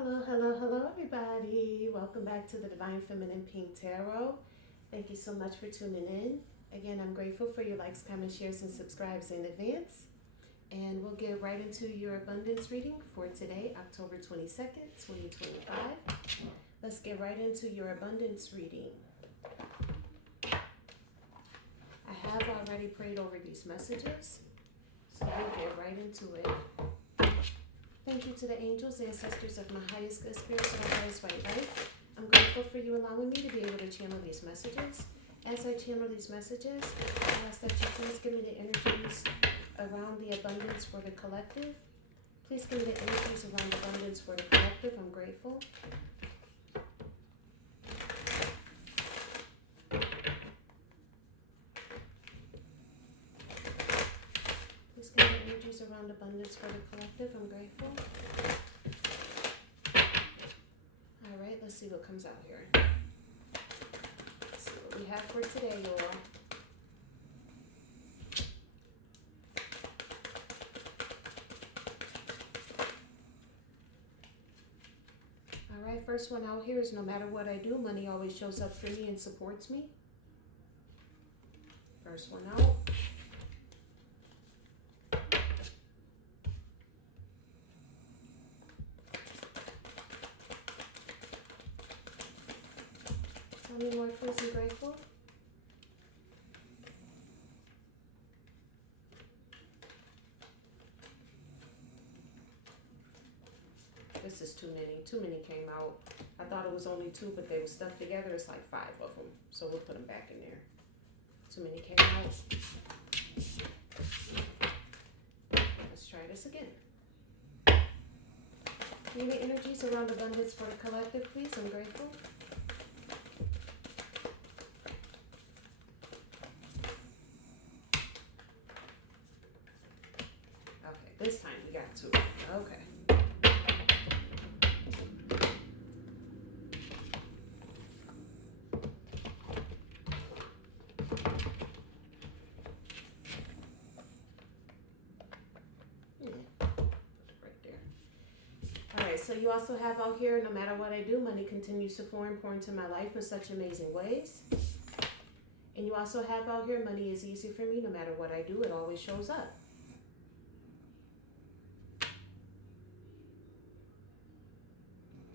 Hello, hello, hello, everybody. Welcome back to the Divine Feminine Pink Tarot. Thank you so much for tuning in. Again, I'm grateful for your likes, comments, shares, and subscribes in advance. And we'll get right into your abundance reading for today, October 22nd, 2025. Let's get right into your abundance reading. I have already prayed over these messages, so we'll get right into it. Thank you to the angels, the ancestors of my highest good spirits and my highest white light. I'm grateful for you allowing me to be able to channel these messages. As I channel these messages, I ask that you please give me the energies around the abundance for the collective. Please give me the energies around abundance for the collective. I'm grateful. Please give me the energies around abundance for the collective. I'm grateful. All right, let's see what comes out here. Let's see what we have for today, y'all. All right, first one out here is no matter what I do, money always shows up for me and supports me. First one out. Tell me more, please. I'm grateful. This is too many. Too many came out. I thought it was only two, but they were stuck together. It's like 5 of them. So we'll put them back in there. Too many came out. Let's try this again. Give me energies around abundance for the collective, please. I'm grateful. Okay, this time we got 2. Okay. So you also have out here, no matter what I do, money continues to pour and pour into my life in such amazing ways. And you also have out here, money is easy for me. No matter what I do, it always shows up.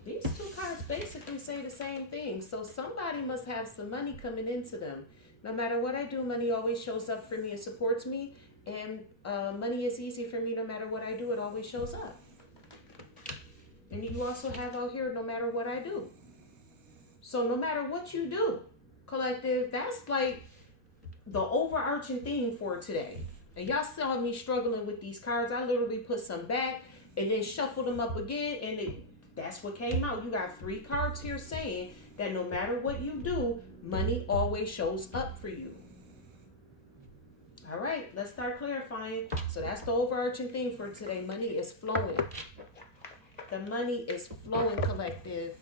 These 2 cards basically say the same thing. So somebody must have some money coming into them. No matter what I do, money always shows up for me and supports me. And money is easy for me. No matter what I do, it always shows up. And you also have out here, no matter what I do. So no matter what you do, collective, that's like the overarching theme for today. And y'all saw me struggling with these cards. I literally put some back and then shuffled them up again. And that's what came out. You got 3 cards here saying that no matter what you do, money always shows up for you. All right, let's start clarifying. So that's the overarching theme for today. Money is flowing. The money is flowing, collective.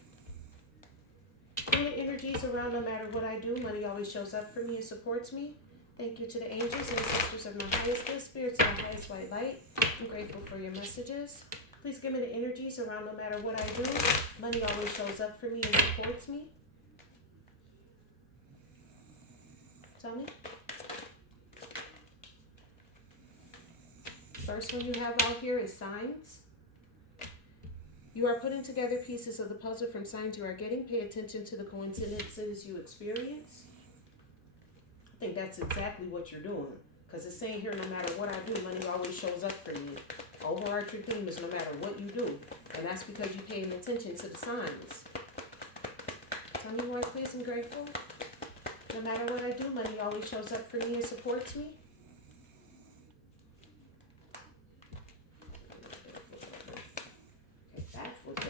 The energies around, no matter what I do, money always shows up for me and supports me. Thank you to the angels and sisters of my highest good spirits and my highest white light. I'm grateful for your messages. Please give me the energies around, no matter what I do, money always shows up for me and supports me. Tell me. First one you have out here is signs. You are putting together pieces of the puzzle from signs you are getting. Pay attention to the coincidences you experience. I think that's exactly what you're doing. Because it's saying here, no matter what I do, money always shows up for me. Overarching theme is no matter what you do. And that's because you're paying attention to the signs. Tell me why, please. I'm grateful. No matter what I do, money always shows up for me and supports me.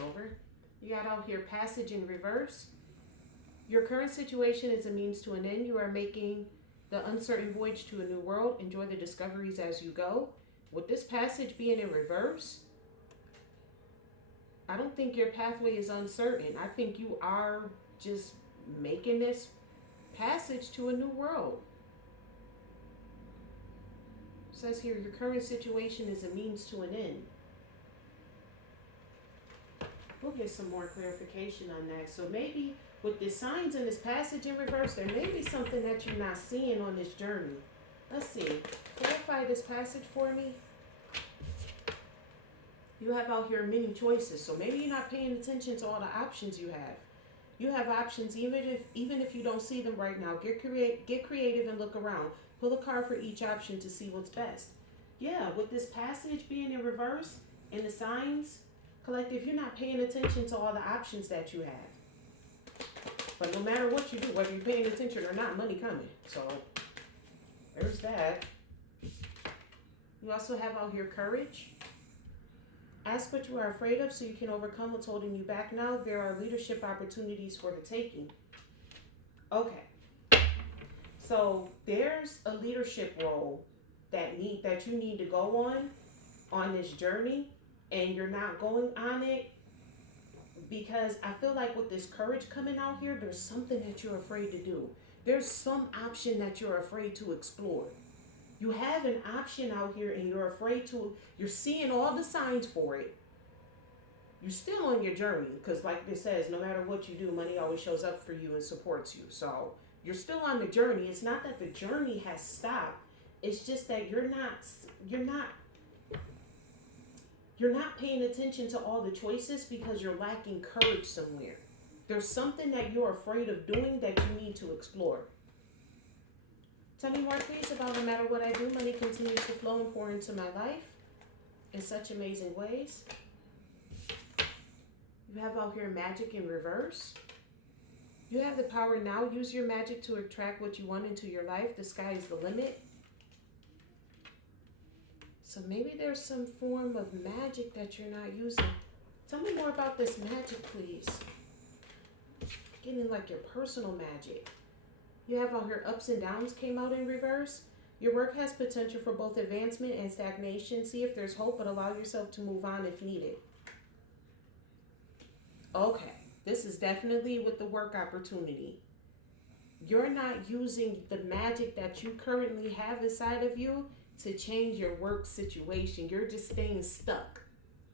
Over. You got out here passage in reverse. Your current situation is a means to an end. You are making the uncertain voyage to a new world. Enjoy the discoveries as you go. With this passage being in reverse, I don't think your pathway is uncertain. I think you are just making this passage to a new world. It says here, your current situation is a means to an end. We'll get some more clarification on that. So maybe with the signs in this passage in reverse, there may be something that you're not seeing on this journey. Let's see. Clarify this passage for me. You have out here many choices, so maybe you're not paying attention to all the options you have. You have options even if you don't see them right now. Get creative and look around. Pull a card for each option to see what's best. Yeah, with this passage being in reverse and the signs, collective, you're not paying attention to all the options that you have. But no matter what you do, whether you're paying attention or not, money coming. So there's that. You also have out here courage. Ask what you are afraid of so you can overcome what's holding you back now. There are leadership opportunities for the taking. Okay. So there's a leadership role that you need to go on this journey, and you're not going on it because I feel like with this courage coming out here, there's something that you're afraid to do. There's some option that you're afraid to explore. You have an option out here and you're seeing all the signs for it. You're still on your journey because like it says, no matter what you do, money always shows up for you and supports you. So you're still on the journey. It's not that the journey has stopped. It's just that you're not paying attention to all the choices because you're lacking courage somewhere. There's something that you're afraid of doing that you need to explore. Tell me more, please, about no matter what I do, money continues to flow and pour into my life in such amazing ways. You have out here magic in reverse. You have the power now. Use your magic to attract what you want into your life. The sky is the limit. So maybe there's some form of magic that you're not using. Tell me more about this magic, please. Getting like your personal magic. You have out here ups and downs came out in reverse. Your work has potential for both advancement and stagnation. See if there's hope, but allow yourself to move on if needed. Okay, this is definitely with the work opportunity. You're not using the magic that you currently have inside of you to change your work situation. You're just staying stuck.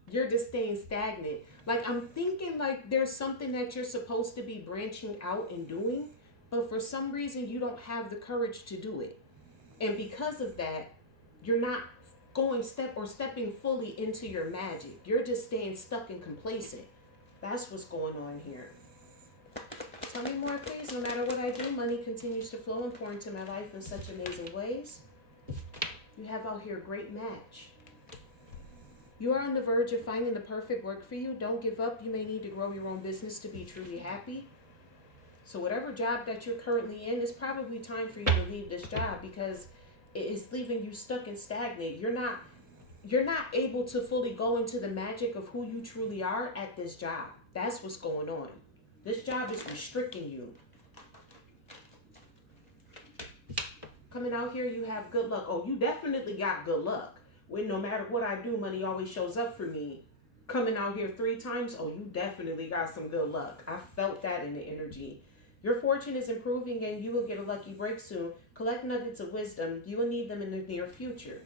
You're just staying stagnant. Like I'm thinking like there's something that you're supposed to be branching out and doing, but for some reason you don't have the courage to do it. And because of that, you're not stepping fully into your magic. You're just staying stuck and complacent. That's what's going on here. Tell me more, please. No matter what I do, money continues to flow and pour into my life in such amazing ways. You have out here a great match. You are on the verge of finding the perfect work for you. Don't give up. You may need to grow your own business to be truly happy. So whatever job that you're currently in, it's probably time for you to leave this job because it is leaving you stuck and stagnant. You're not able to fully go into the magic of who you truly are at this job. That's what's going on. This job is restricting you. Coming out here, you have good luck. Oh, you definitely got good luck. When no matter what I do, money always shows up for me. Coming out here 3 times, oh, you definitely got some good luck. I felt that in the energy. Your fortune is improving and you will get a lucky break soon. Collect nuggets of wisdom. You will need them in the near future.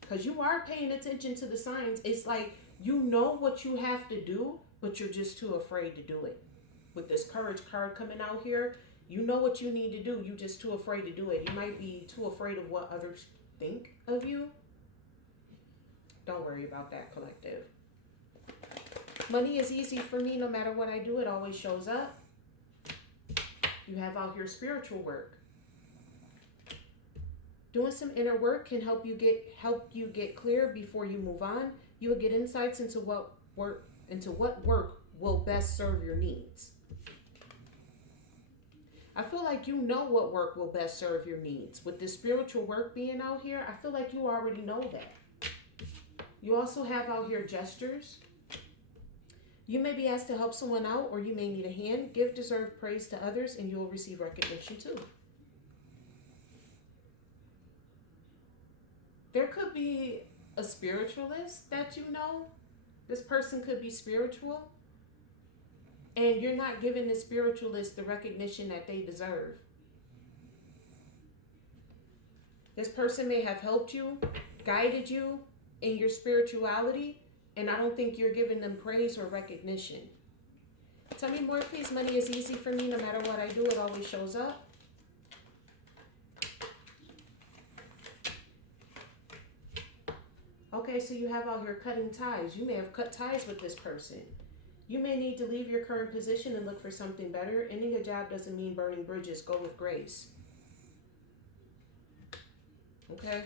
Because you are paying attention to the signs. It's like you know what you have to do, but you're just too afraid to do it. With this courage card coming out here, you know what you need to do. You're just too afraid to do it. You might be too afraid of what others think of you. Don't worry about that, collective. Money is easy for me. No matter what I do, it always shows up. You have out here spiritual work. Doing some inner work can help you get clear before you move on. You will get insights into what work will best serve your needs. I feel like you know what work will best serve your needs. With this spiritual work being out here, I feel like you already know that. You also have out here gestures. You may be asked to help someone out, or you may need a hand. Give deserved praise to others, and you will receive recognition too. There could be a spiritualist that you know. This person could be spiritual, and you're not giving the spiritualist the recognition that they deserve. This person may have helped you, guided you in your spirituality, And I don't think you're giving them praise or recognition. Tell me more, please. Money is easy for me. No matter what I do, it always shows up. Okay, so you have out here cutting ties. You may have cut ties with this person. You may need to leave your current position and look for something better. Ending a job doesn't mean burning bridges. Go with grace. Okay?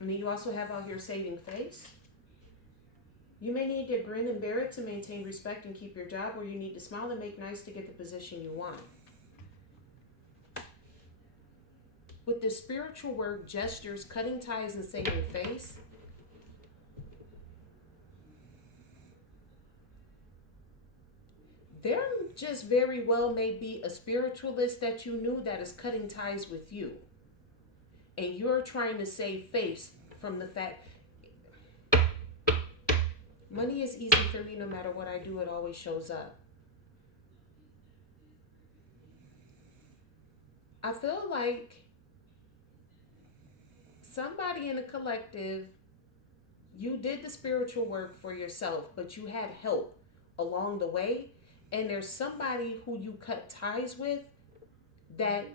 And then you also have out here saving face. You may need to grin and bear it to maintain respect and keep your job, or you need to smile and make nice to get the position you want. With the spiritual work, gestures, cutting ties, and saving face, there just very well may be a spiritualist that you knew that is cutting ties with you. And you're trying to save face from the fact money is easy for me. No matter what I do, it always shows up. I feel like somebody in the collective, you did the spiritual work for yourself, but you had help along the way. And there's somebody who you cut ties with that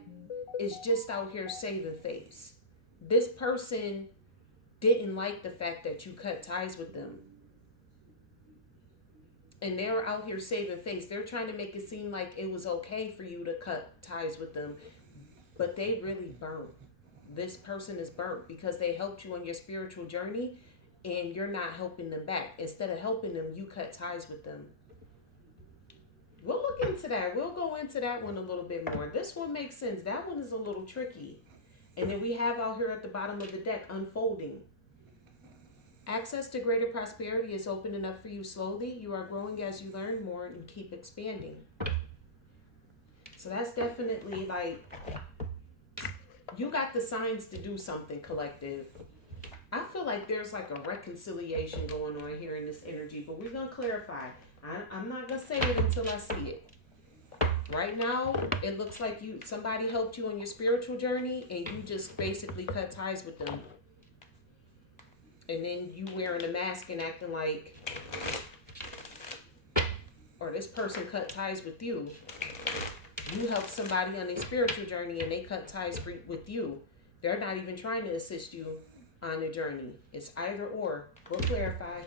is just out here saving face. This person didn't like the fact that you cut ties with them. And they're out here saving face. They're trying to make it seem like it was okay for you to cut ties with them. But they really burnt. This person is burnt because they helped you on your spiritual journey and you're not helping them back. Instead of helping them, you cut ties with them. We'll look into that. We'll go into that one a little bit more. This one makes sense. That one is a little tricky. And then we have out here at the bottom of the deck, unfolding. Access to greater prosperity is opening up for you slowly. You are growing as you learn more and keep expanding. So that's definitely like, you got the signs to do something, collective. I feel like there's like a reconciliation going on here in this energy, but we're going to clarify. I'm not going to say it until I see it. Right now, it looks like somebody helped you on your spiritual journey and you just basically cut ties with them. And then you wearing a mask and acting like, or this person cut ties with you. You helped somebody on their spiritual journey and they cut ties with you. They're not even trying to assist you on the journey. It's either or. We'll clarify.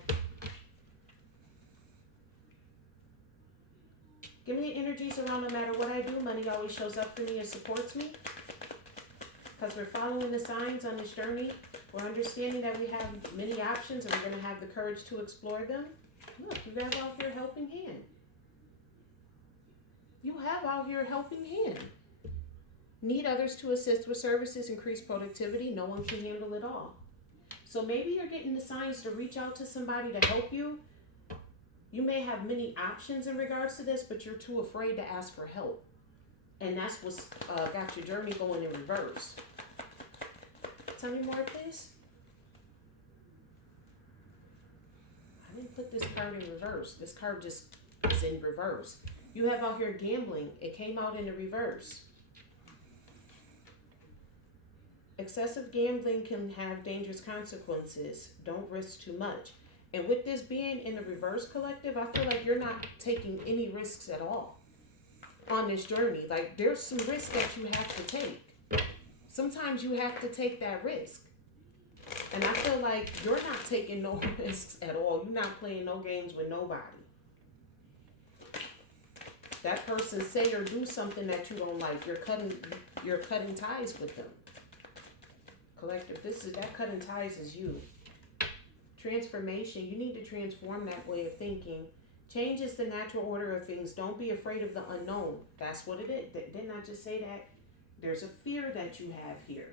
Give me the energies around no matter what I do. Money always shows up for me and supports me. Because we're following the signs on this journey. We're understanding that we have many options and we're going to have the courage to explore them. Look, you have out here helping hand. You have out here helping hand. Need others to assist with services, increase productivity. No one can handle it all. So maybe you're getting the signs to reach out to somebody to help you. You may have many options in regards to this, but you're too afraid to ask for help. And that's what's got your journey going in reverse. Tell me more, please. I didn't put this card in reverse. This card just is in reverse. You have out here gambling. It came out in the reverse. Excessive gambling can have dangerous consequences. Don't risk too much. And with this being in the reverse, collective, I feel like you're not taking any risks at all on this journey. Like, there's some risks that you have to take. Sometimes you have to take that risk. And I feel like you're not taking no risks at all. You're not playing no games with nobody. That person say or do something that you don't like. You're cutting ties with them. Collective, that cutting ties is you. Transformation, you need to transform that way of thinking. Change is the natural order of things. Don't be afraid of the unknown. That's what it is. Didn't I just say that? There's a fear that you have here.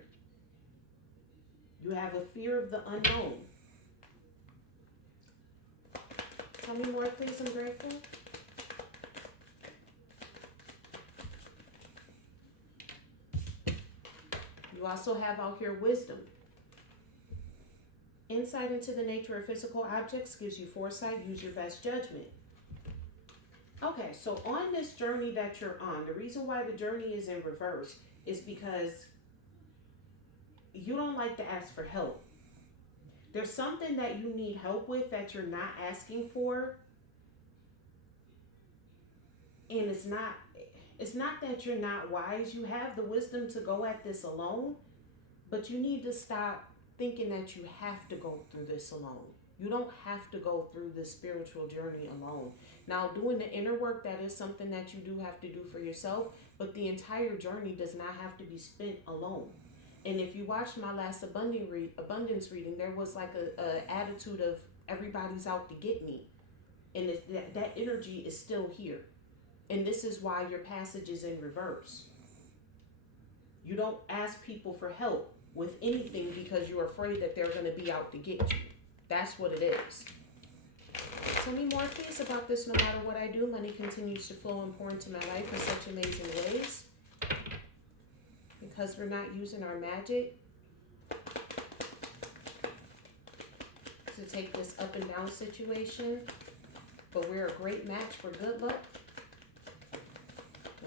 You have a fear of the unknown. Tell me more, please. I'm grateful. You also have out here wisdom. Insight into the nature of physical objects gives you foresight. Use your best judgment. Okay, so on this journey that you're on, the reason why the journey is in reverse is because you don't like to ask for help. There's something that you need help with that you're not asking for, and it's not that you're not wise. You have the wisdom to go at this alone, but you need to stop thinking that you have to go through this alone. You don't have to go through this spiritual journey alone. Now, doing the inner work, that is something that you do have to do for yourself, but the entire journey does not have to be spent alone. And if you watched my last abundance reading, there was like a attitude of everybody's out to get me. And that energy is still here. And this is why your passage is in reverse. You don't ask people for help with anything because you're afraid that they're going to be out to get you. That's what it is. Tell me more, please, about this. No matter what I do, money continues to flow and pour into my life in such amazing ways. Because we're not using our magic to take this up and down situation, but we're a great match for good luck.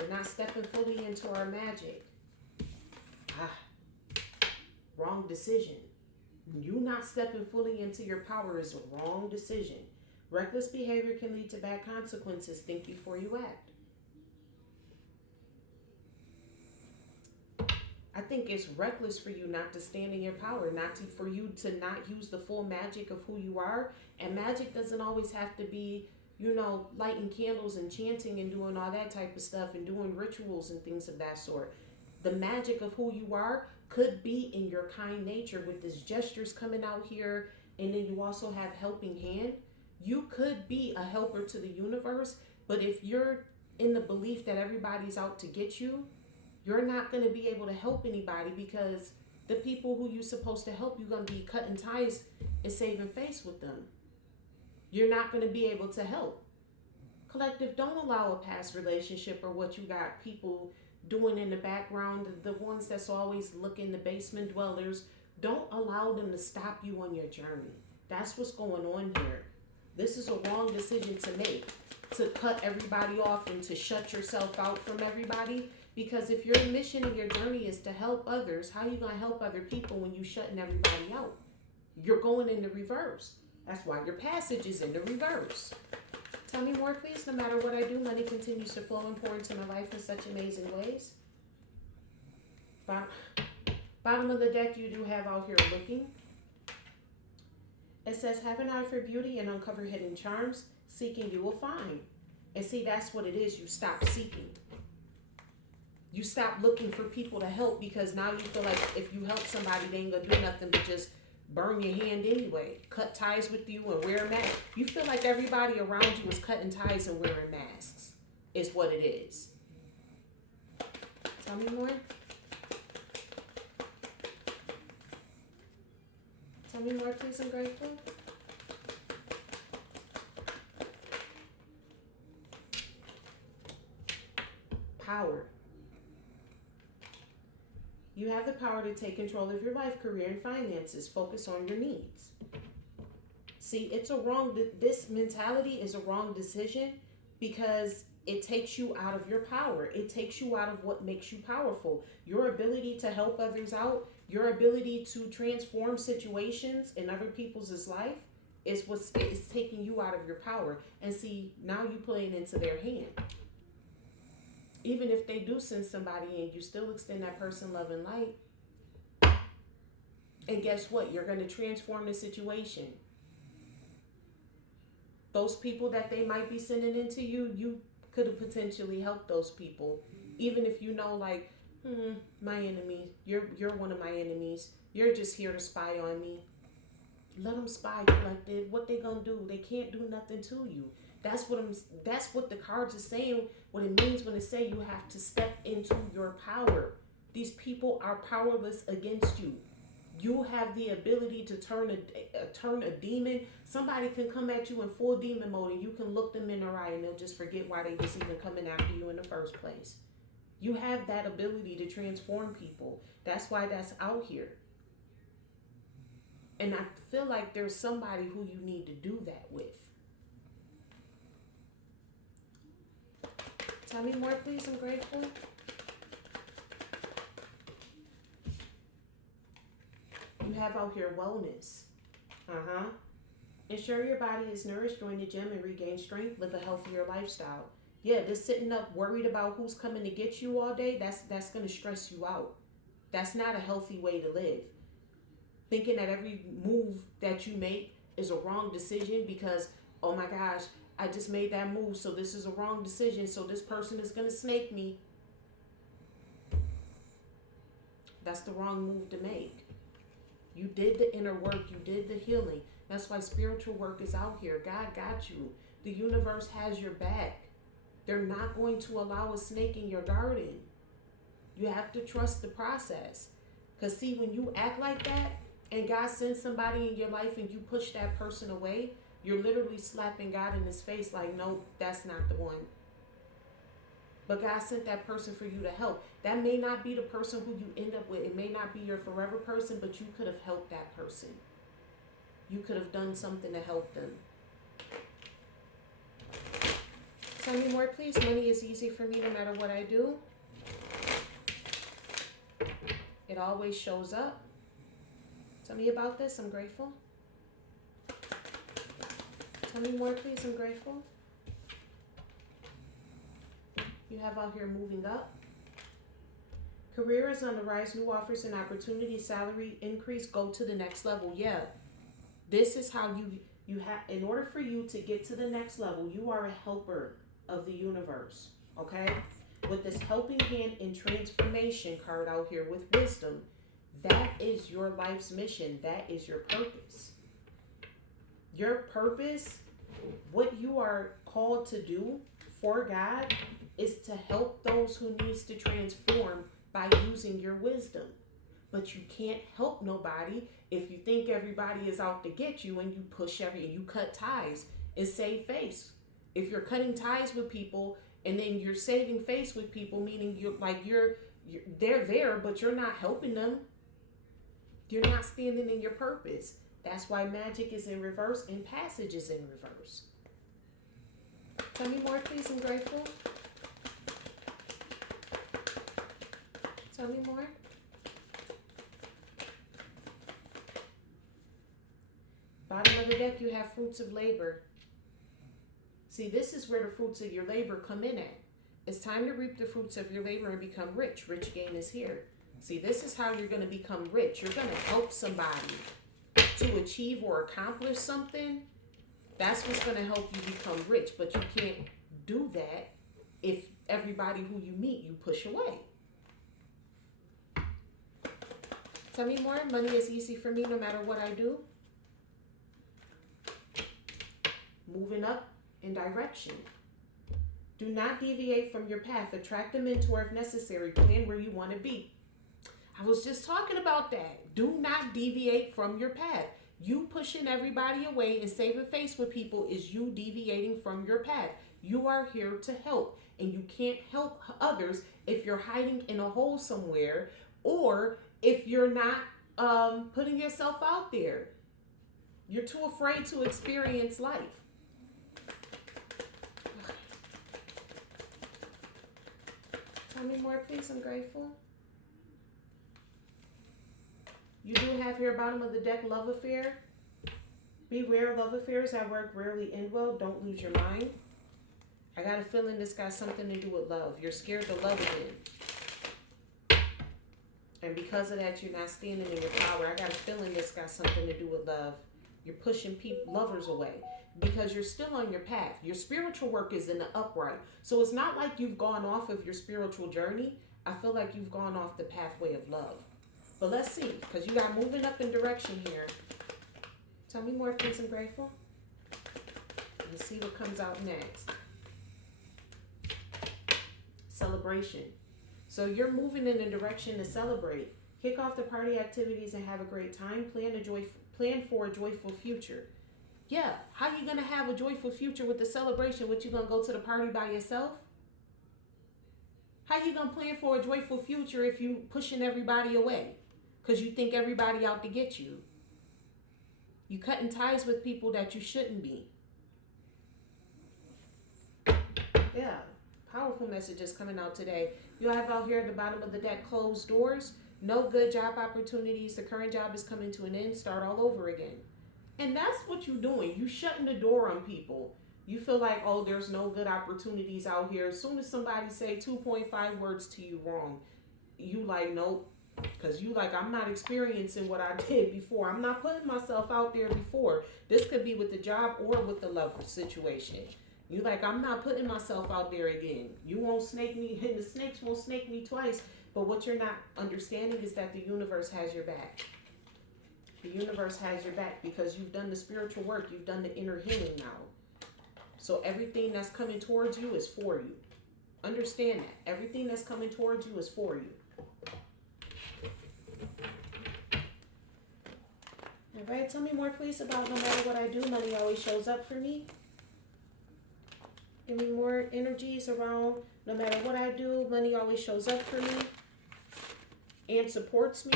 We're not stepping fully into our magic. Wrong decision. You not stepping fully into your power is a wrong decision. Reckless behavior can lead to bad consequences. Think before you act. I think it's reckless for you not to stand in your power, for you to not use the full magic of who you are. And magic doesn't always have to be, lighting candles and chanting and doing all that type of stuff and doing rituals and things of that sort. The magic of who you are could be in your kind nature with these gestures coming out here, and then you also have helping hand. You could be a helper to the universe, but if you're in the belief that everybody's out to get you, you're not going to be able to help anybody, because the people who you're supposed to help, you're going to be cutting ties and saving face with them. You're not going to be able to help. Collective, don't allow a past relationship or what you got people doing in the background, the ones that's always looking, the basement dwellers, don't allow them to stop you on your journey. That's what's going on here. This is a wrong decision to make, to cut everybody off and to shut yourself out from everybody. Because if your mission and your journey is to help others, how are you going to help other people when you're shutting everybody out? You're going in the reverse. That's why your passage is in the reverse. Tell me more, please. No matter what I do, money continues to flow and pour into my life in such amazing ways. Bottom of the deck, you do have out here looking. It says, have an eye for beauty and uncover hidden charms. Seeking, you will find. And see, that's what it is. You stop seeking. You stop looking for people to help, because now you feel like if you help somebody, they ain't gonna do nothing but just burn your hand anyway. Cut ties with you and wear a mask. You feel like everybody around you is cutting ties and wearing masks. Is what it is. Tell me more. Tell me more, please. I'm grateful. Power. You have the power to take control of your life, career, and finances. Focus on your needs. See, this mentality is a wrong decision, because it takes you out of your power. It takes you out of what makes you powerful. Your ability to help others out, your ability to transform situations in other people's life is what's taking you out of your power. And see, now you're playing into their hand. Even if they do send somebody in, you still extend that person love and light. And guess what? You're going to transform the situation. Those people that they might be sending into you, you could have potentially helped those people. Even if you know, like, my enemy, you're one of my enemies. You're just here to spy on me. Let them spy, collective. What they gonna do? They can't do nothing to you. That's what the cards are saying. What it means when they say you have to step into your power. These people are powerless against you. You have the ability to turn a demon. Somebody can come at you in full demon mode, and you can look them in their eye, and they'll just forget why they was even coming after you in the first place. You have that ability to transform people. That's why that's out here. And I feel like there's somebody who you need to do that with. Tell me more, please. I'm grateful. You have out here wellness. Uh-huh. Ensure your body is nourished, join the gym and regain strength, live a healthier lifestyle. Yeah, this sitting up worried about who's coming to get you all day, that's gonna stress you out. That's not a healthy way to live. Thinking that every move that you make is a wrong decision because, oh my gosh, I just made that move, so this is a wrong decision, so this person is gonna snake me. That's the wrong move to make. You did the inner work, you did the healing. That's why spiritual work is out here. God got you. The universe has your back. They're not going to allow a snake in your garden. You have to trust the process. Because see, when you act like that and God sends somebody in your life and you push that person away, you're literally slapping God in his face like, no, that's not the one. But God sent that person for you to help. That may not be the person who you end up with. It may not be your forever person, but you could have helped that person. You could have done something to help them. Tell me more, please. Money is easy for me no matter what I do. It always shows up. Tell me about this. I'm grateful. Tell me more, please. I'm grateful. You have out here moving up. Career is on the rise. New offers and opportunities. Salary increase. Go to the next level. Yeah. This is how you have, in order for you to get to the next level, you are a helper of the universe. Okay? With this helping hand in transformation card out here with wisdom, that is your life's mission. That is your purpose. Your purpose, what you are called to do for God, is to help those who needs to transform by using your wisdom. But you can't help nobody if you think everybody is out to get you and you push you cut ties and save face. If you're cutting ties with people and then you're saving face with people, meaning they're there, but you're not helping them. You're not standing in your purpose. That's why magic is in reverse and passage is in reverse. Tell me more, please. I'm grateful. Tell me more. Bottom of the deck, you have fruits of labor. See, this is where the fruits of your labor come in at. It's time to reap the fruits of your labor and become rich. Rich gain is here. See, this is how you're going to become rich. You're going to help somebody to achieve or accomplish something. That's what's going to help you become rich. But you can't do that if everybody who you meet, you push away. Tell me more. Money is easy for me no matter what I do. Moving up in direction. Do not deviate from your path. Attract a mentor if necessary. Plan where you want to be. I was just talking about that. Do not deviate from your path. You pushing everybody away and saving face with people is you deviating from your path. You are here to help, and you can't help others if you're hiding in a hole somewhere or if you're not putting yourself out there. You're too afraid to experience life. Tell me more, please. I'm grateful. You do have here, bottom of the deck, love affair. Beware, love affairs at work rarely end well. Don't lose your mind. I got a feeling this got something to do with love. You're scared to love again. And because of that, you're not standing in your power. I got a feeling this got something to do with love. You're pushing lovers away because you're still on your path. Your spiritual work is in the upright. So it's not like you've gone off of your spiritual journey. I feel like you've gone off the pathway of love. But let's see, because you got moving up in direction here. Tell me more, please. I'm grateful. Let's see what comes out next. Celebration. So you're moving in a direction to celebrate. Kick off the party activities and have a great time. Plan for a joyful future. Yeah, how you gonna have a joyful future with the celebration? What, you gonna go to the party by yourself? How you gonna plan for a joyful future if you pushing everybody away? Because you think everybody out to get you. You cutting ties with people that you shouldn't be. Yeah, powerful messages coming out today. You have out here at the bottom of the deck, closed doors. No good job opportunities. The current job is coming to an end. Start all over again. And that's what you're doing. You shutting the door on people. You feel like, oh, there's no good opportunities out here. As soon as somebody say 2.5 words to you wrong, you like, nope. Because you like, I'm not experiencing what I did before. I'm not putting myself out there before. This could be with the job or with the love situation. You like, I'm not putting myself out there again. You won't snake me, and the snakes won't snake me twice. But what you're not understanding is that the universe has your back. The universe has your back because you've done the spiritual work. You've done the inner healing now. So everything that's coming towards you is for you. Understand that. Everything that's coming towards you is for you. All right, tell me more, please, about no matter what I do, money always shows up for me. Give me more energies around no matter what I do, money always shows up for me and supports me.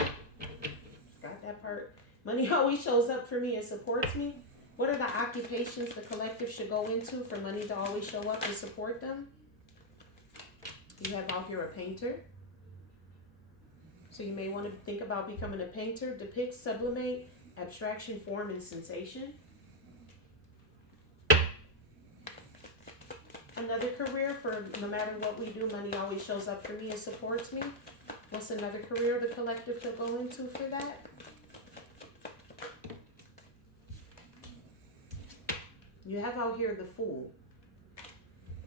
Forgot that part. Money always shows up for me and supports me. What are the occupations the collective should go into for money to always show up and support them? You have out here a painter. So you may want to think about becoming a painter. Depict, sublimate, abstraction, form, and sensation. Another career for no matter what we do, money always shows up for me and supports me. What's another career the collective could go into for that? You have out here the Fool.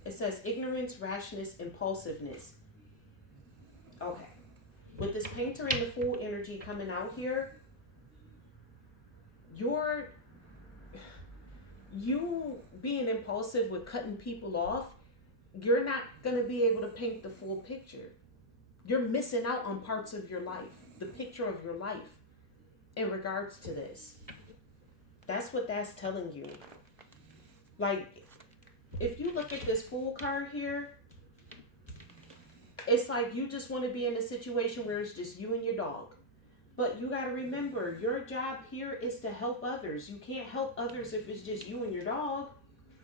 It says ignorance, rashness, impulsiveness. Okay. With this painter and the Fool energy coming out here, you being impulsive with cutting people off, you're not going to be able to paint the full picture. You're missing out on parts of your life, the picture of your life in regards to this. That's what that's telling you. Like, if you look at this Fool card here, it's like you just want to be in a situation where it's just you and your dog. But you got to remember, your job here is to help others. You can't help others if it's just you and your dog.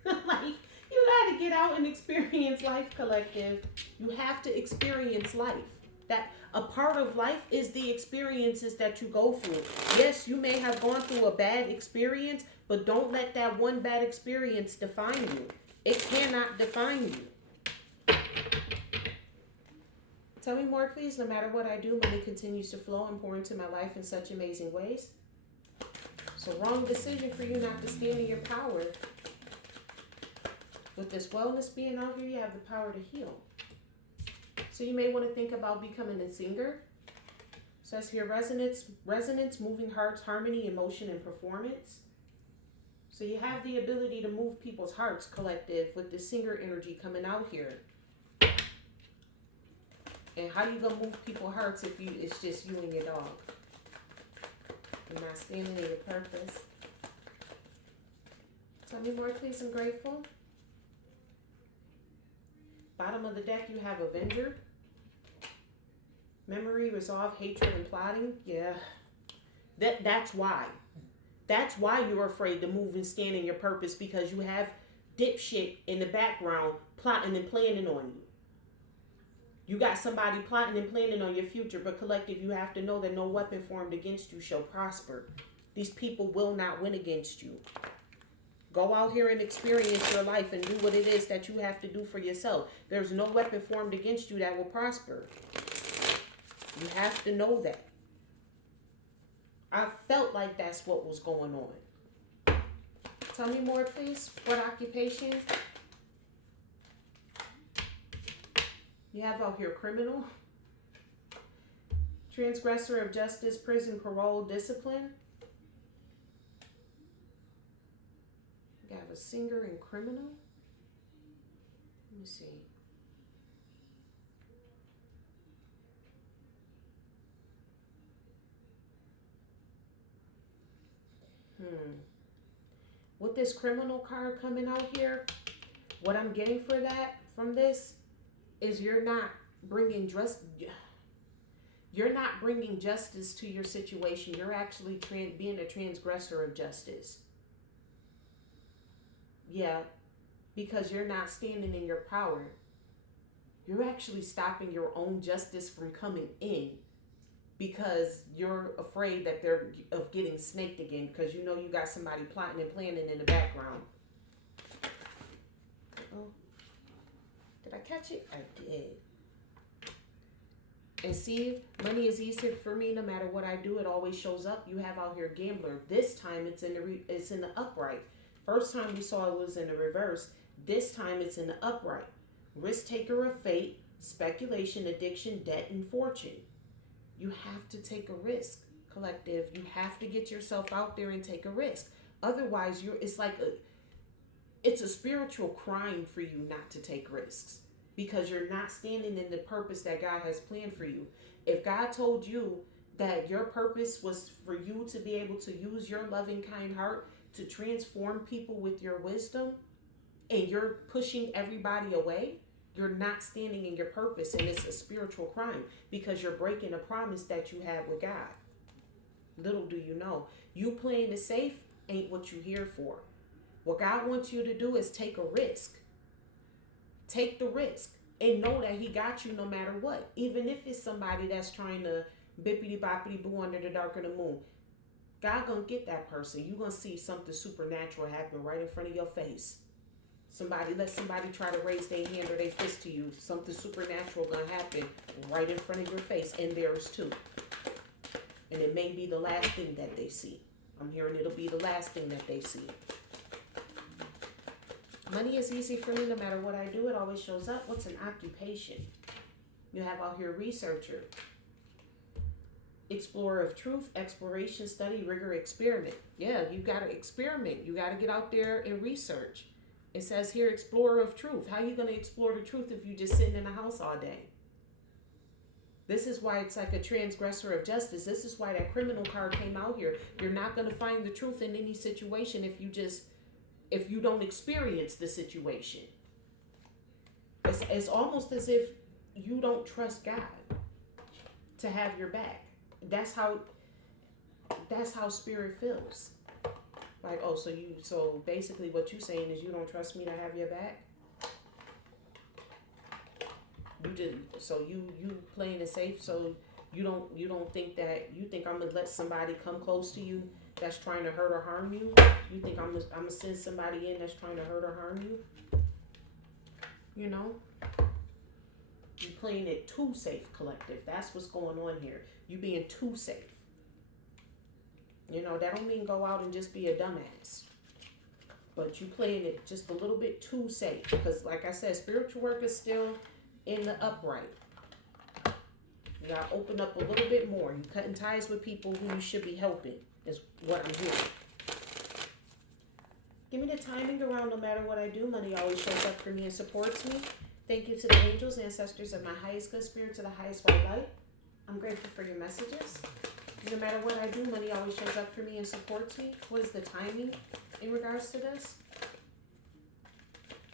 Like, you got to get out and experience life, collective. You have to experience life. That a part of life is the experiences that you go through. Yes, you may have gone through a bad experience, but don't let that one bad experience define you. It cannot define you. Tell me more, please. No matter what I do, money continues to flow and pour into my life in such amazing ways. So wrong decision for you not to stand in your power. With this wellness being out here, you have the power to heal. So you may want to think about becoming a singer. It says here resonance, moving hearts, harmony, emotion, and performance. So you have the ability to move people's hearts, collective, with the singer energy coming out here. And how you gonna move people's hearts if it's just you and your dog? You're not standing in your purpose. Tell me more, please. I'm grateful. Bottom of the deck, you have Avenger. Memory, resolve, hatred, and plotting. Yeah. That's why. That's why you're afraid to move and stand in your purpose, because you have dipshit in the background plotting and planning on you. You got somebody plotting and planning on your future, but collective, you have to know that no weapon formed against you shall prosper. These people will not win against you. Go out here and experience your life and do what it is that you have to do for yourself. There's no weapon formed against you that will prosper. You have to know that. I felt like that's what was going on. Tell me more, please. What occupation? You have out here criminal, transgressor of justice, prison, parole, discipline. You have a singer and criminal. Let me see. With this criminal card coming out here, what I'm getting from this is you're not bringing justice to your situation. You're actually being a transgressor of justice. Yeah, because you're not standing in your power. You're actually stopping your own justice from coming in. because you're afraid that they're of getting snaked again, because you know you got somebody plotting and planning in the background. Oh, did I catch it? I did. And see, money is easier for me. No matter what I do, it always shows up. You have out here gambler. This time it's in the upright. First time we saw it was in the reverse. This time it's in the upright. Risk taker of fate, speculation, addiction, debt, and fortune. You have to take a risk, collective. You have to get yourself out there and take a risk. Otherwise, it's a spiritual crime for you not to take risks, because you're not standing in the purpose that God has planned for you. If God told you that your purpose was for you to be able to use your loving, kind heart to transform people with your wisdom, and you're pushing everybody away, you're not standing in your purpose, and it's a spiritual crime, because you're breaking a promise that you have with God. Little do you know, you playing it safe ain't what you're here for. What God wants you to do is take a risk. Take the risk and know that he got you no matter what. Even if it's somebody that's trying to bippity boppity boo under the dark of the moon. God gonna get that person. You gonna see something supernatural happen right in front of your face. Let somebody try to raise their hand or their fist to you. Something supernatural gonna happen right in front of your face, and theirs too. And it may be the last thing that they see. I'm hearing it'll be the last thing that they see. Money is easy for me. No matter what I do, it always shows up. What's an occupation? You have out here researcher, explorer of truth, exploration, study, rigor, experiment. Yeah, you got to experiment. You got to get out there and research. It says here, explorer of truth. How are you going to explore the truth if you're just sitting in the house all day? This is why it's like a transgressor of justice. This is why that criminal card came out here. You're not going to find the truth in any situation if you don't experience the situation. It's almost as if you don't trust God to have your back. That's how spirit feels. Like, oh, so basically what you're saying is you don't trust me to have your back? You didn't. So you playing it safe, so you don't think that, you think I'm gonna let somebody come close to you that's trying to hurt or harm you? You think I'm gonna send somebody in that's trying to hurt or harm you? You know? You playing it too safe, collective. That's what's going on here. You being too safe. You know, that don't mean go out and just be a dumbass. But you playing it just a little bit too safe. Because like I said, spiritual work is still in the upright. You gotta open up a little bit more. You cutting ties with people who you should be helping, is what I'm hearing. Give me the timing around. No matter what I do, money always shows up for me and supports me. Thank you to the angels, ancestors of my highest good spirit, to the highest white light. I'm grateful for your messages. No matter what I do, money always shows up for me and supports me. What is the timing in regards to this?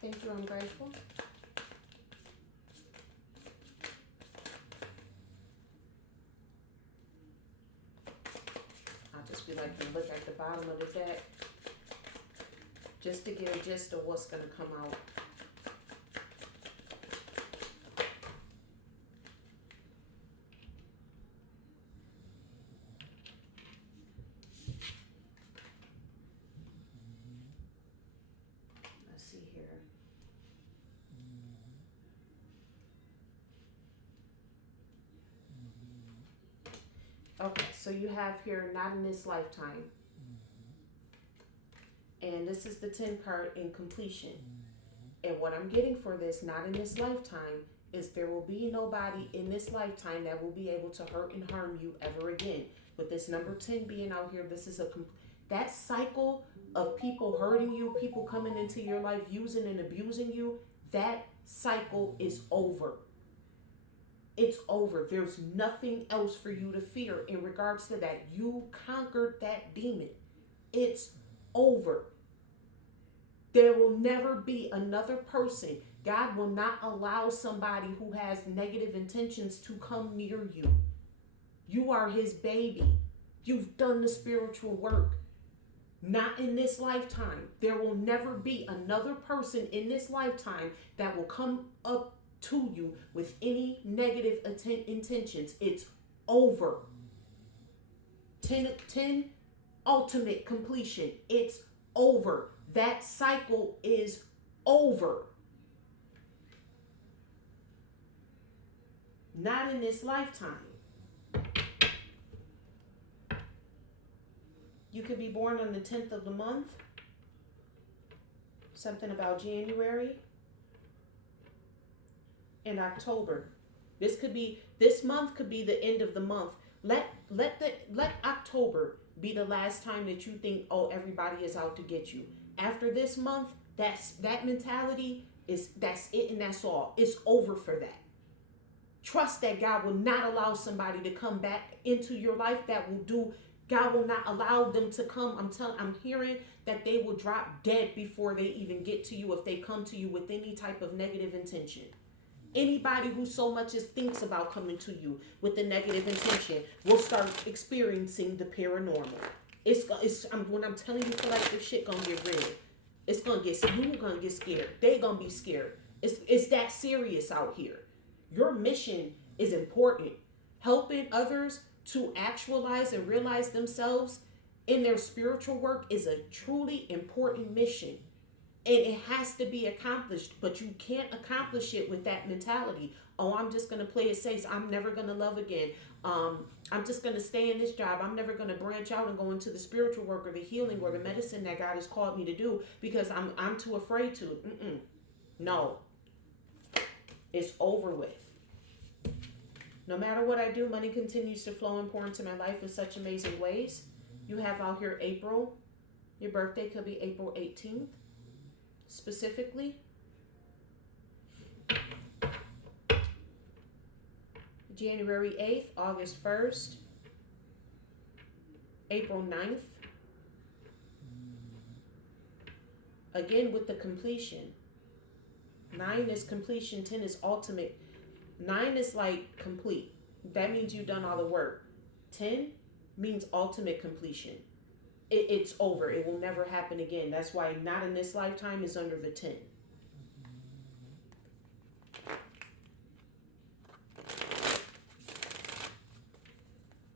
Thank you, I'm grateful. I'll just be like to look at the bottom of the deck just to get a gist of what's going to come out. Okay, so you have here, not in this lifetime. And this is the 10 card in completion. And what I'm getting for this, not in this lifetime, is there will be nobody in this lifetime that will be able to hurt and harm you ever again. With this number 10 being out here, this is that cycle of people hurting you, people coming into your life, using and abusing you, that cycle is over. It's over. There's nothing else for you to fear in regards to that. You conquered that demon. It's over. There will never be another person. God will not allow somebody who has negative intentions to come near you. You are his baby. You've done the spiritual work. Not in this lifetime. There will never be another person in this lifetime that will come up to you with any negative intentions. It's over. 10 ultimate completion. It's over. That cycle is over. Not in this lifetime. You could be born on the 10th of the month. Something about January and October. This month could be the end of the month. Let October be the last time that you think, oh, everybody is out to get you. After this month, that mentality that's it and that's all. It's over for that. Trust that God will not allow somebody to come back into your life God will not allow them to come. I'm hearing that they will drop dead before they even get to you if they come to you with any type of negative intention. Anybody who so much as thinks about coming to you with the negative intention will start experiencing the paranormal. When I'm telling you, collective shit gonna get real. It's gonna get, you're gonna get scared. They gonna be scared. It's that serious out here. Your mission is important. Helping others to actualize and realize themselves in their spiritual work is a truly important mission. And it has to be accomplished, but you can't accomplish it with that mentality. Oh, I'm just going to play it safe. I'm never going to love again. I'm just going to stay in this job. I'm never going to branch out and go into the spiritual work or the healing or the medicine that God has called me to do because I'm too afraid to. No. It's over with. No matter what I do, money continues to flow and pour into my life in such amazing ways. You have out here April. Your birthday could be April 18th. Specifically, January 8th, August 1st, April 9th. Again with the completion. 9 is completion, 10 is ultimate. 9 is like complete. That means you've done all the work. 10 means ultimate completion. It's over. It will never happen again. That's why not in this lifetime is under the 10.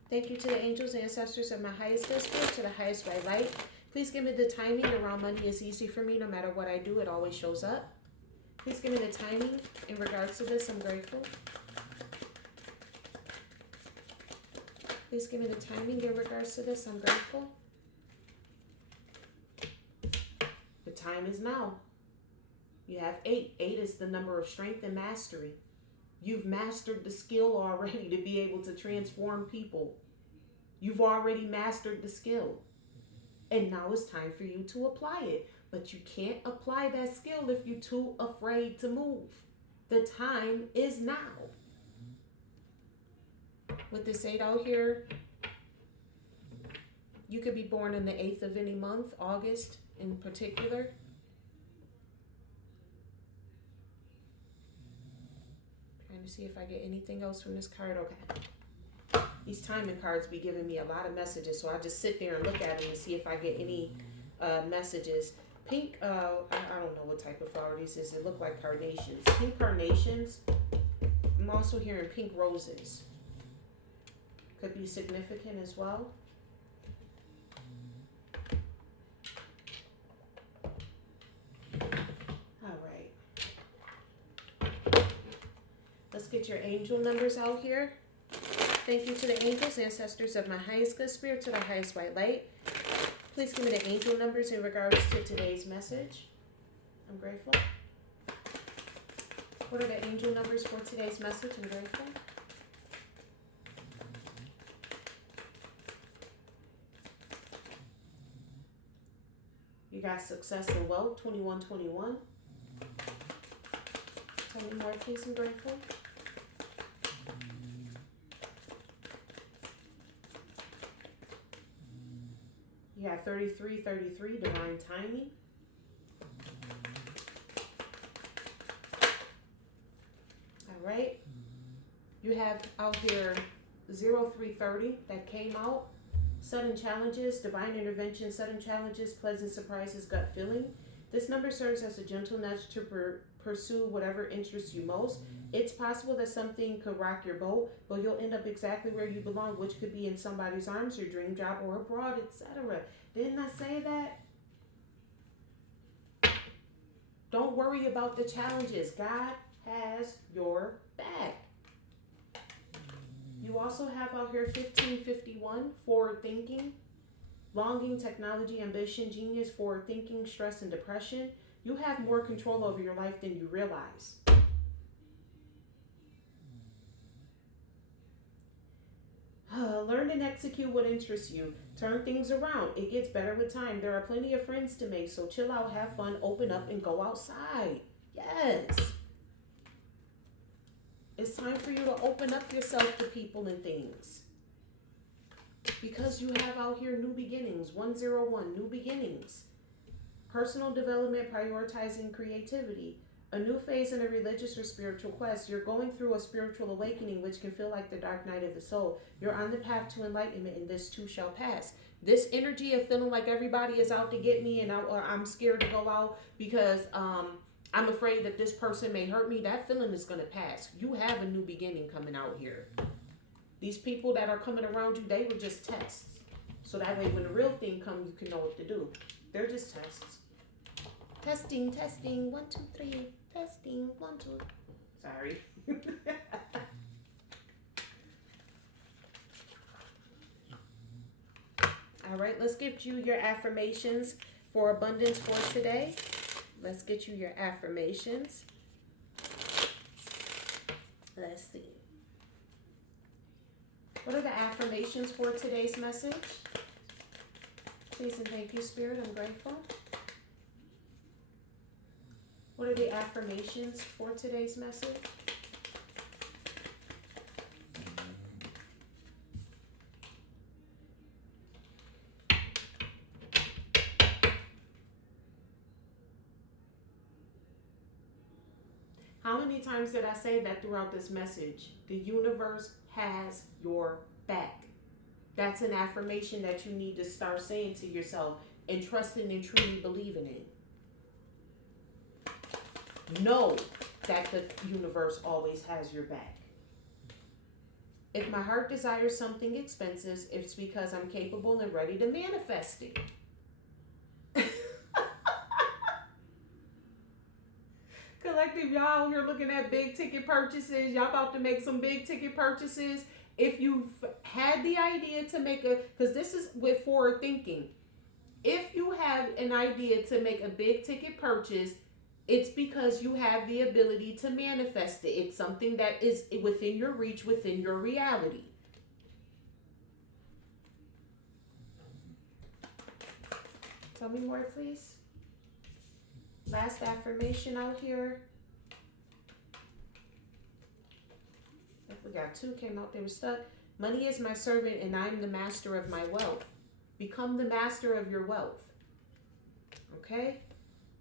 Thank you to the angels, ancestors of my highest good spirit, to the highest white light. Please give me the timing around money is easy for me. No matter what I do, it always shows up. Please give me the timing in regards to this. I'm grateful. Please give me the timing in regards to this. I'm grateful. The time is now. You have 8. 8 is the number of strength and mastery. You've mastered the skill already to be able to transform people. You've already mastered the skill. And now it's time for you to apply it. But you can't apply that skill if you're too afraid to move. The time is now. With this 8 out here, you could be born on the 8th of any month, August in particular. Trying to see if I get anything else from this card. Okay. These timing cards be giving me a lot of messages, so I just sit there and look at them and see if I get any messages. Pink, I don't know what type of flower this is. It look like carnations. Pink carnations. I'm also hearing pink roses. Could be significant as well. All right. Let's get your angel numbers out here. Thank you to the angels, ancestors of my highest good spirit, to the highest white light. Please give me the angel numbers in regards to today's message. I'm grateful. What are the angel numbers for today's message? I'm grateful. You got success and wealth, 2121. Tell me more, please. I'm grateful. You got 3333, divine timing. All right. You have out here 0330 that came out. Sudden challenges, divine intervention, sudden challenges, pleasant surprises, gut feeling. This number serves as a gentle nudge to pursue whatever interests you most. It's possible that something could rock your boat, but you'll end up exactly where you belong, which could be in somebody's arms, your dream job, or abroad, etc. Didn't I say that? Don't worry about the challenges. God has your back. You also have out here 1551, forward thinking, longing, technology, ambition, genius, forward thinking, stress, and depression. You have more control over your life than you realize. Learn and execute what interests you. Turn things around. It gets better with time. There are plenty of friends to make, so chill out, have fun, open up, and go outside. Yes. It's time for you to open up yourself to people and things. Because you have out here new beginnings. 101, new beginnings. Personal development, prioritizing creativity. A new phase in a religious or spiritual quest. You're going through a spiritual awakening, which can feel like the dark night of the soul. You're on the path to enlightenment, and this too shall pass. This energy of feeling like everybody is out to get me, and I'm scared to go out because I'm afraid that this person may hurt me, that feeling is going to pass. You have a new beginning coming out here. These people that are coming around you, they were just tests. So that way when the real thing comes, you can know what to do. They're just tests. Testing, testing, 1, 2, 3. Testing, 1, 2. Sorry. All right, let's get you your affirmations for abundance for today. Let's get you your affirmations. Let's see. What are the affirmations for today's message? Please and thank you, Spirit. I'm grateful. What are the affirmations for today's message? How many times did I say that throughout this message? The universe has your back. That's an affirmation that you need to start saying to yourself and trusting and truly believing in. Know that the universe always has your back. If my heart desires something expensive, it's because I'm capable and ready to manifest it. Collective, y'all out here looking at big ticket purchases. Y'all about to make some big ticket purchases. If you've had the idea to make because this is with forward thinking. If you have an idea to make a big ticket purchase, it's because you have the ability to manifest it. It's something that is within your reach, within your reality. Tell me more, please. Last affirmation out here. If we got 2 came out, they were stuck. Money is my servant and I'm the master of my wealth. Become the master of your wealth. Okay?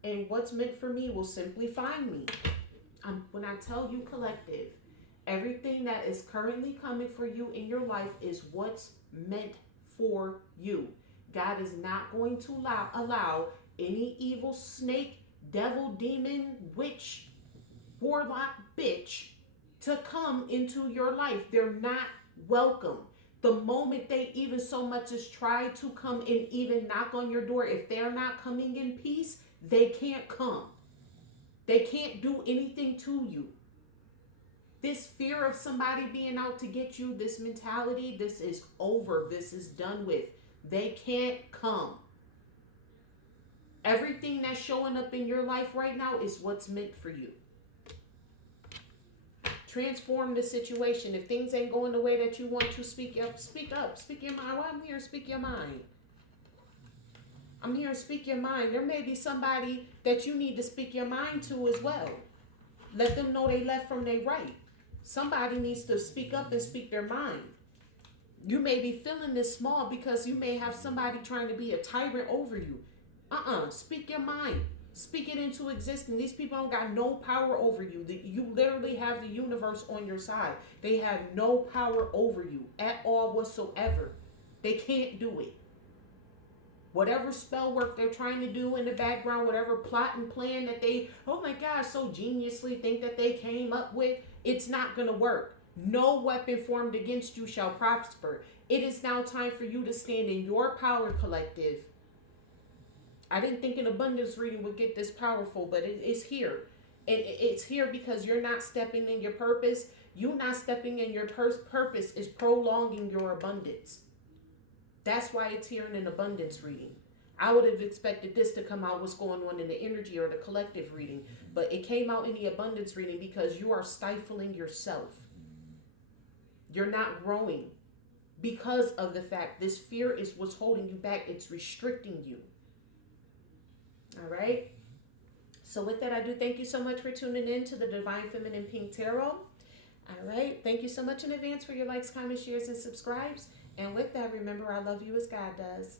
And what's meant for me will simply find me. When I tell you, collective, everything that is currently coming for you in your life is what's meant for you. God is not going to allow any evil snake, devil, demon, witch, warlock, bitch to come into your life. They're not welcome. The moment they even so much as try to come and even knock on your door, if they're not coming in peace, they can't come. They can't do anything to you. This fear of somebody being out to get you, this mentality, this is over. This is done with. They can't come. Everything that's showing up in your life right now is what's meant for you. Transform the situation. If things ain't going the way that you want to, speak up. Speak up. Speak your mind. Well, I'm here to speak your mind. I'm here to speak your mind. There may be somebody that you need to speak your mind to as well. Let them know they left from their right. Somebody needs to speak up and speak their mind. You may be feeling this small because you may have somebody trying to be a tyrant over you. Speak your mind. Speak it into existence. These people don't got no power over you. You literally have the universe on your side. They have no power over you at all whatsoever. They can't do it. whatever spell work they're trying to do in the background, whatever plot and plan that they, oh my gosh, so geniusly think that they came up with, it's not going to work. No weapon formed against you shall prosper. It is now time for you to stand in your power, collective. I didn't think an abundance reading would get this powerful, but it's here. And it's here because you're not stepping in your purpose. You not stepping in your purpose is prolonging your abundance. That's why it's here in an abundance reading. I would have expected this to come out what's going on in the energy or the collective reading, but it came out in the abundance reading because you are stifling yourself. You're not growing because of the fact this fear is what's holding you back. It's restricting you. All right. So with that, I do thank you so much for tuning in to the Divine Feminine Pink Tarot. All right. Thank you so much in advance for your likes, comments, shares, and subscribes. And with that, remember, I love you as God does.